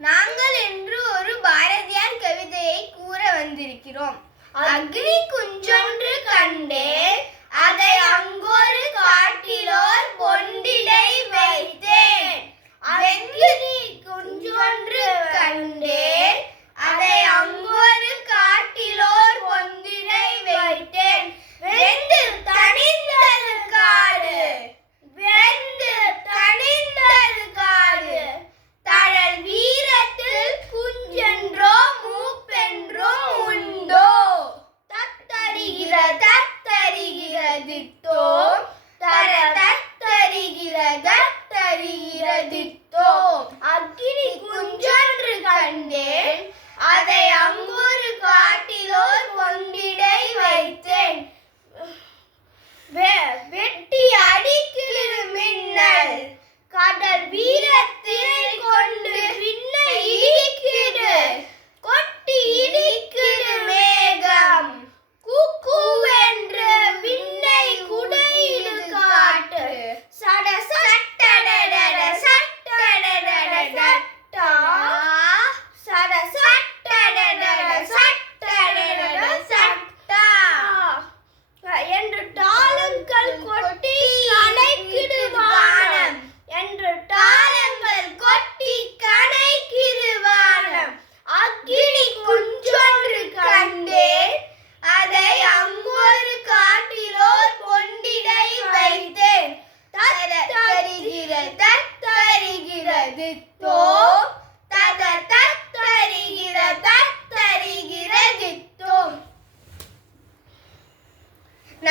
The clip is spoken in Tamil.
நாங்கள் என்று ஒரு பாரதியார் கவிதையை கூற வந்திருக்கிறோம். அக்னி குஞ்சொன்று கண்டே தித்தோ அக்கினி குஞ்சொன்று கண்டேன். அதை அங்கொரு காட்டிலோர் ஒன்றிடை வைத்தேன். வெட்டி அடிக்கிற மின்னல். கடல் வீரத்தை হৃদয় দিত